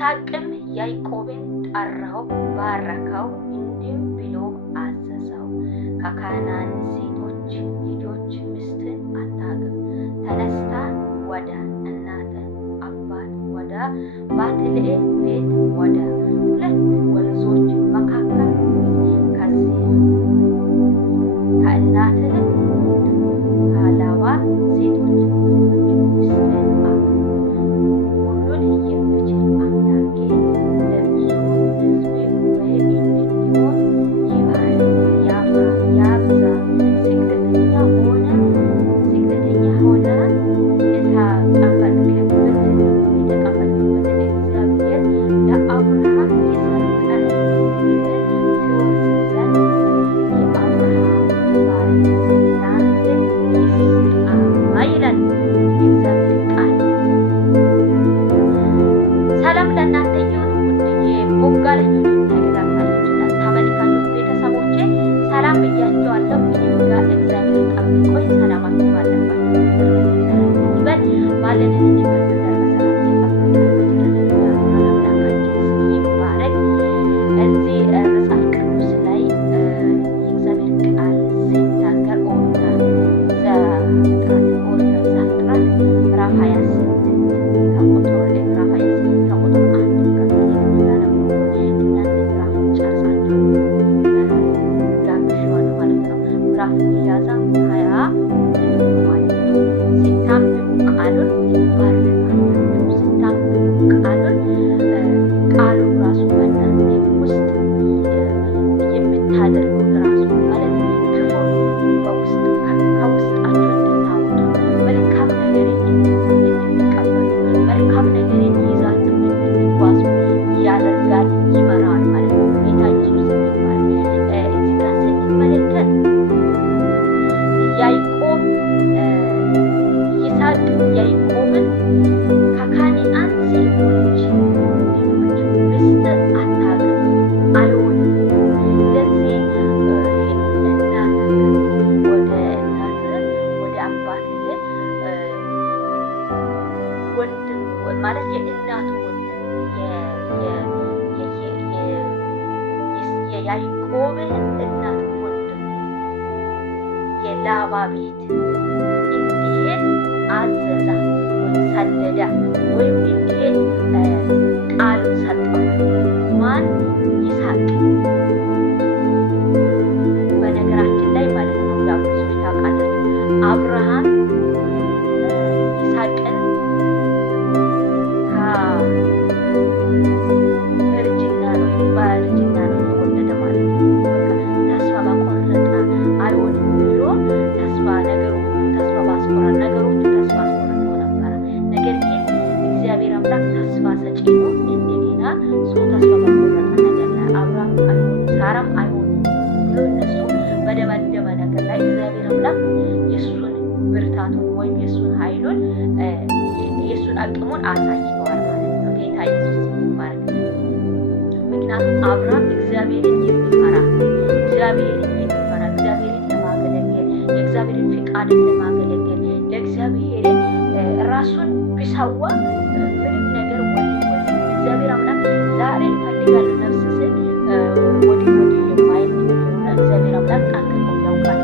ይስሐቅም ያዕቆብን ጠራው፣ ባረከው፣ እንዲህም ብሎ አዘዘው፣ ከካናን ሴቶች ልጆች ሚስትን አታግባ። ተነስታ ወደ እናት አባት ወደ ባትልኤል ቤት ወደ ሁለት ወንዞች መካከል ከዚህም ከእናትህ ከላባ ሴቶች ልጆች ሚስትን አግባ። ሁሉን የሚችል አምላኬ ለብዙ ሕዝብ እንድትሆን ይባርክ፣ ያብዛ። ስግደተኛ ሆነ የተቀመጥክበት እግዚአብሔር ለአብርሃም የሰጠህን ትወርስ ዘንድ የአብርሃም ባርነት ለአንተ ይስጣ ይላል የእግዚአብሔር ቃል። ሰላም ለእናንተ ይሁን ውድ የቦጋለ ተከታታዮችና ተመልካቾች ቤተሰቦቼ ሰላም ብያችኋለሁ። እኔም ጋር እግዚአብሔር ጠብቆኝ ሰላማችሁ ባለባችሁ ይበል። ባለንበት በሰላም ይባረክ። እዚህ መጽሐፍ ቅዱስ ላይ የእግዚአብሔር ቃል ሲናገር ዘፍጥረት ምዕራፍ 28 ከቁጥር 1 እናንተ ምዕራፉን ጨርሳችሁ ጋብዣለሁ ማለት ነው። ምዕራፍ ኢያዛ 20 ማለት ነው። ሲታምኑ ቃሉን ይባረካሉ። ሲታምኑ ቃሉ ራሱ በእናንተ ውስጥ የምታደርጉት ራሱ ማለት ክፉ ከውስጣችሁ እንድታወጡ መልካም ነገርን እንድትቀበሉ መልካም ነገርን ይዛችሁ እንድትጓዙ ያደርጋል፣ ይመራል ማለት ነው። ጌታ ኢየሱስ ይባል። እዚህ ጋር ስንመለከት ይስሐቅ ያዕቆብን ከካናን ሴቶች ልጆች ሚስት አታግባ አልሆንም። ስለዚህ ወደ አባትህ ወንድም ማለት የእናቱ ወንድም የያዕቆብ እናት ወንድም የላባ ቤት እንዲሄድ አዘዛ ወይም ሰደዳ ወይም እንዲሄድ ቃሉን ሰጠው። ማን? ይስሐቅ። በነገራችን ላይ ማለት ነው ያው ብዙዎች ታውቃላችሁ አብርሃም ይስሐቅን በእርጅና ነው የወለደ ማለት ነው። በቃ ተስፋ በቆረጠ አይሆንም ብሎ ተስፋ ባስቆረጠ ነገሮቹ ተስፋ አስቆርጠው ነበረ። ነገር ግን እግዚአብሔር አምላክ ተስፋ ሰጪ ነው። እንደገና ሰው ተስፋ በቆረጠ ነገር ላይ አብርሃም አይሆንም ሳራም አይሆንም ብሎ እነሱ በደመደመ ነገር ላይ እግዚአብሔር አምላክ የእሱን ብርታቱን ወይም የእሱን ኃይሉን የእሱን አቅሙን አሳይተዋል ማለት ነው። ጌታ ኢየሱስ ይባረክ። ምክንያቱም አብርሃም እግዚአብሔርን የሚፈራ እግዚአብሔርን ለማገለገል የእግዚአብሔርን ፍቃድን ለማገለገል ለእግዚአብሔር ራሱን ቢሰዋ ምንም ነገር እግዚአብሔር አምላክ ዛሬ እፈልጋለሁ ነፍስ ስል ወዲህ የማይል እንደሆነ እግዚአብሔር አምላክ ጠንቅቆ ያውቃል።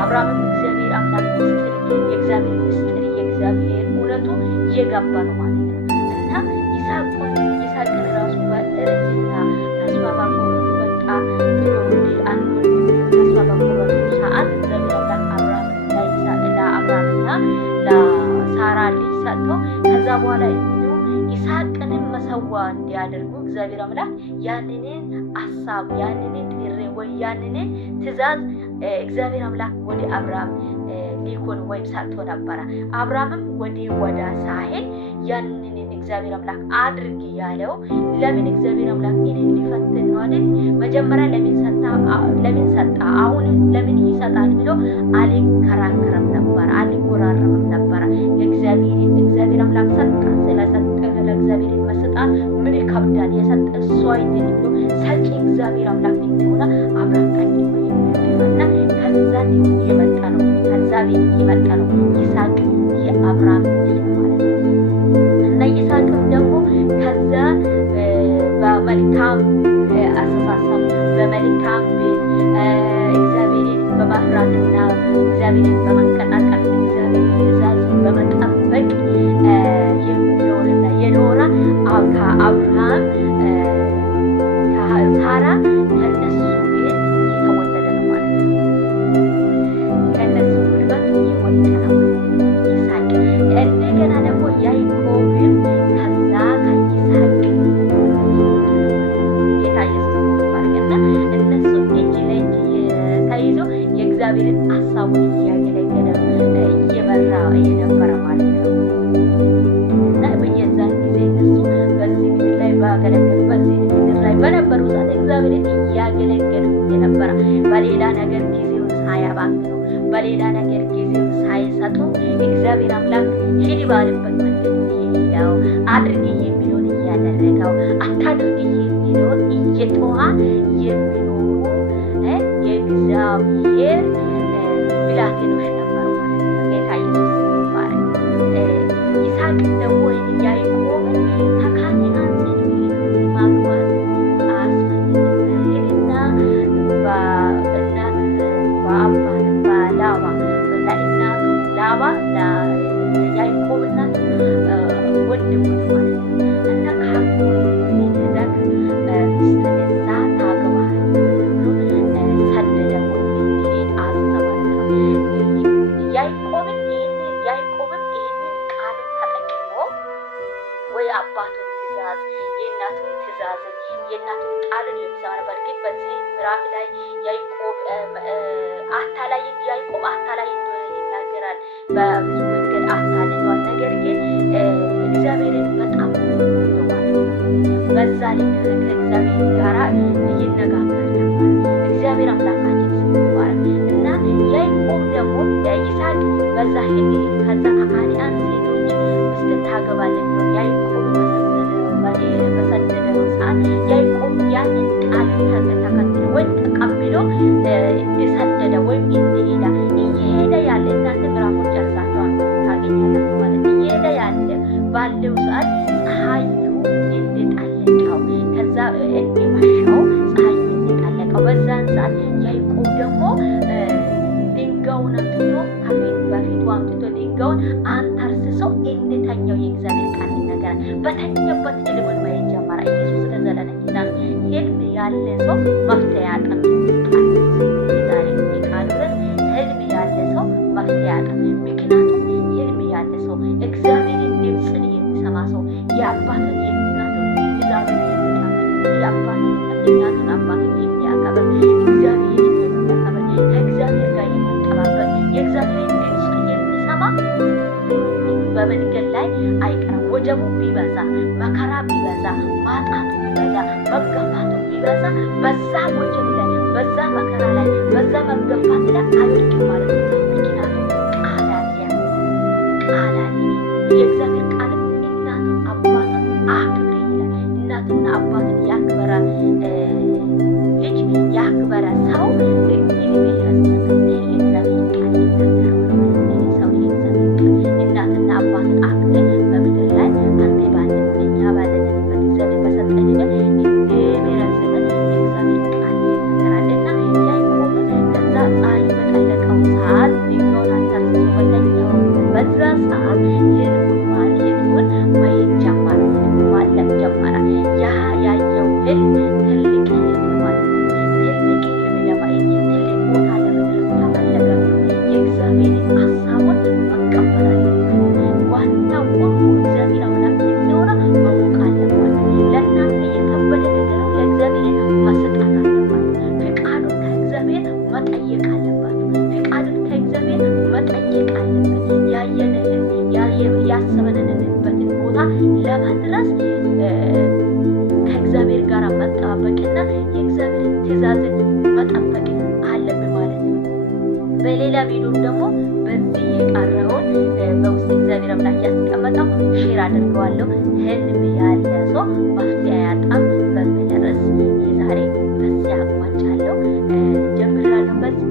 አብርሃምም እግዚአብሔር አምላክ የእግዚአብሔር ምስጢር የእግዚአብሔር እውነቱ እየገባ ነው ማለት ነው። እና ይስሐቅን ራሱ በእርጅና ተስፋ ባቆረጡ በቃ ብሎ ተስፋ ባቆረጡ ሰዓት እግዚአብሔር አምላክ ለአብርሃምና ለሳራ ልጅ ሰጥቶ ከዛ በኋላ እንዲሁ ይስሐቅንም መሰዋ እንዲያደርጉ እግዚአብሔር አምላክ ያንንን ሀሳብ ያንንን ጥሪ ወይ ያንንን ትእዛዝ እግዚአብሔር አምላክ ወደ አብርሃም ሊኮን ወይም ሰጥቶ ነበረ። አብርሃምም ወደ ሳሄል ያንንን እግዚአብሔር አምላክ አድርግ ያለው ለምን እግዚአብሔር አምላክ እኔን ሊፈትን ነው አይደል? መጀመሪያ ለምን ሰጣ አሁን ለምን ይሰጣል ብሎ አልከራከረም ነበር፣ አልጎራረምም ነበር። እግዚአብሔር አምላክ ሰጣ። ስለሰጠ ለእግዚአብሔር መስጣት ምን ይከብዳል? የሰጠ እሱ አይደል ብሎ ሰጪ እግዚአብሔር አምላክ እንደሆነ አብርሃም ጠንቅቆ ይመጣና ከዛ የመጣ ነው ይስሐቅ የአብርሃም ልጅ ማለት ነው። እና ይስሐቅም ደግሞ ከዛ እግዚአብሔርን በመንቀጣቀጥ እግዚአብሔር ትእዛዙን በመጠበቅ የሚኖርና የኖረ ከአብርሃም ከሳራ ከነሱ ቤት የተወለደ ነው ማለት ነው። ከነሱ ጉልበት የወጣ ነው ይስሐቅ። እንደገና ደግሞ ያዕቆብም ከዛ ከይስሐቅ ጌታ ኢየሱስ ይባረክና እነሱ እጅ ለእጅ ተይዞ የእግዚአብሔርን ሐሳቡን እያገለገለ እየመራ የነበረ ማለት ነው። እና በየዛን ጊዜ እነሱ በዚህ ምድር ላይ ባገለገሉ በዚህ ምድር ላይ በነበሩ ሰዓት እግዚአብሔርን እያገለገሉ የነበረ በሌላ ነገር ጊዜውን ሳያባክኑ በሌላ ነገር ጊዜውን ሳይሰጡ እግዚአብሔር አምላክ ሂድ ባለበት መንገድ እየሄደው አድርግ የሚለውን እያደረገው አታድርግ የሚለውን እየተዋ የሚኖሩ የእግዚአብሔር ብላቴኖች ነበሩ ማለት ነው። ጌታ ኢየሱስ ይባረክ። ይስሐቅ ደግሞ ያዕቆብ ከካናን ሴት ማግባት አስፈልግና በእናት በአባት በላባ ለእናቱ ላባ ለያዕቆብ እናት ወንድሙ ማለት ነው እና ካጎቱ ቤት ሄደህ ሚስት እዛ ታገባለህ ብሎ ሰደደ ወይ እንዲሄድ አዘዘ ማለት ነው። ያዕቆብም ይህንን ቃሉን ተጠቅሞ ወይ አባቱን ትእዛዝ የእናቱን ትእዛዝን የእናቱን ቃልን የሚሰማ ነው። በእርግጥ በዚህ ምዕራፍ ላይ ያዕቆብ አታላይ እንደሆነ ይናገራል። በብዙ መንገድ አታልሏል። ነገር ግን እግዚአብሔርን በጣም ይወደዋል። በዛ ላይ ከእግዚአብሔር ጋር ይነጋገር ነበር። እግዚአብሔር አምላካችን ይባረክ እና ያዕቆብ ደግሞ ይስሐቅ በዛ ሄደ ከዛ ከካናን ሴቶች ሚስትን ታገባለህ ብሎ ያዕቆብ በሰደደው ሰዓት ያዕቆብ ያንን ቃል ተከትሎ ወይም ተቀብሎ እንደሰደደ ወይም እንደሄደ እየሄደ ያለ እናንተ ምዕራፉን ጨርሳችሁ ታገኛላችሁ ማለት እየሄደ ያለ ባለው ሰዓት ፀሐዩ እንደጠለቀው ከዛ እንደመሸው ፀሐዩ እንደጠለቀው በዛን ሰዓት ያዕቆብ ደግሞ ድንጋዩን አምጥቶ በፊቱ አምጥቶ ድንጋዩን አንተርስሶ እንደተኛው የእግዚአብሔር ቃል ይናገራል። በተኛበት ሕልሙን ማየት ጀመረ። ኢየሱስ ለዘለነችና ሕልም ያለ ሰው መፍትሄ ያጣል። ዛሬ የቃሉ ርዕስ ሕልም ያለ ሰው መፍትሄ ያጣል። ምክንያቱም ሕልም ያለ ሰው እግዚአብሔርን ድምፅን የሚሰማ ሰው የአባቱን የእናቱን ትእዛዝን የሚጠብቅ የአባቱን እናቱን አባቱን የሚያከብር እግዚአብሔርን የሚያከብር ከእግዚአብሔር ጋር የሚጠባበቅ የእግዚአብሔርን ድምፅ የሚሰማ በመንገድ ላይ አይቀርም። ወጀቡ ቢበዛ መከራ ቢበዛ ማጣቱ ቢበዛ መገፋቱ ቢበዛ በዛ ወጀብ ላይ በዛ መከራ ላይ በዛ መገፋት ላይ አይወድቅም ማለት ነው። ምክንያቱም ቃል አለ የእግዚአብሔር ቃል እናቱን አባቱን አክብር ይላል። እናትና አባቱን ያክበረ ልጅ ያክበረ ሰው እድሜ ይረዝማል። የእግዚአብሔር ቃል ይናገራል። ሰው የእግዚአብሔር ቃል እናትና አባቱን አክብር በምድር ላይ አንተ ባለበት እኛ ባለንበት እግዚአብሔር በሰጠን እድሜ ይረዝማል። የእግዚአብሔር ቃል ይናገራል እና ያዕቆብ ከዛ ፀሐይ በጠለቀው ሰዓት ድንጋዩን አንተርስሶ በተኛው በዛ ሰዓት ሕልሙን ማየት ጀመረ። ማለም ጀመረ። ያ ያየው ሕልም ትልቅ ሕልም ማለት ነው። ትልቅ ሕልም ለማየት ትልቅ ቦታ ለመድረስ ተፈለገ የእግዚአብሔርን ሐሳቡን መቀበል አለበት። ዋናው ቁልፉ እግዚአብሔር አምላክ እንደሆነ ማወቅ አለበት። ለእናንተ የከበደ ነገር ለእግዚአብሔር መስጠት አለባችሁ። ፍቃዱን ከእግዚአብሔር መጠየቅ አለባችሁ። ፍቃዱን ከእግዚአብሔር መጠየቅ አለበት። ያየንልን ያሰበንንበትን ቦታ ለመድረስ ከእግዚአብሔር ጋር መጠባበቅና የእግዚአብሔርን ትእዛዝን መጠበቅ አለብን ማለት ነው። በሌላ ቪዲዮ ደግሞ በዚህ የቀረውን በውስጥ እግዚአብሔር አምላክ ያስቀመጠው ሼር አድርገዋለሁ። ሕልም ያለ ሰው መፍትሄ አያጣም በሚል ርዕስ የዛሬ በዚህ አቋጫለሁ። ጀምራለሁ በዚህ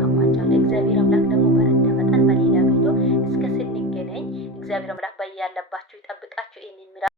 አቋጫለሁ። እግዚአብሔር አምላክ ደግሞ በረዳ መጠን በሌላ ቪዲዮ እስከ ስንገናኝ እግዚአብሔር አምላክ በያለባችሁ ይጠብቃል።